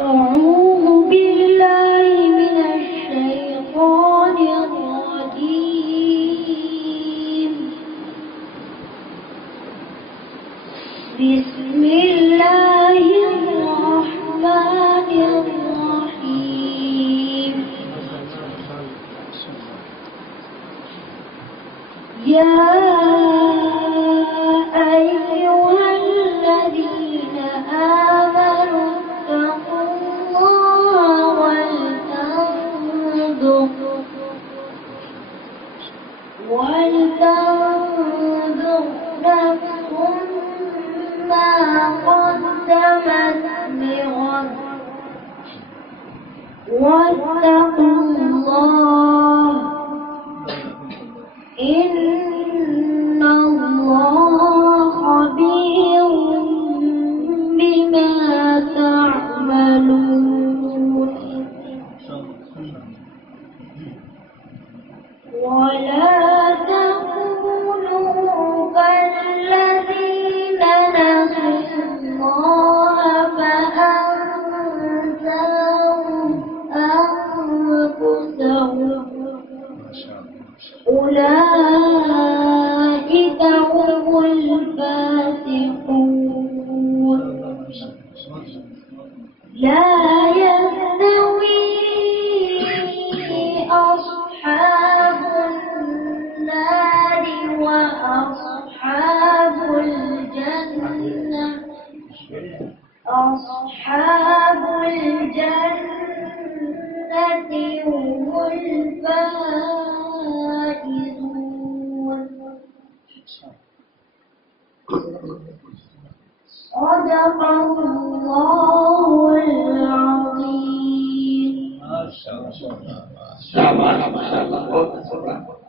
أعوذ بالله من الشيطان الرجيم. بسم الله الرحمن الرحيم. يا أيها الذين آمنوا اتقوا الله ولتنظر نفس ما قدمت لغد واتقوا الله إن الله خبير بما تعملون. ولا تكونوا كالذين نسوا الله فأنساهم أنفسهم أولئك هم الفاسقون. لا يستوي أصحاب النار وأصحاب الجنة هم الفائزون. صدق الله العظيم. ما شاء الله.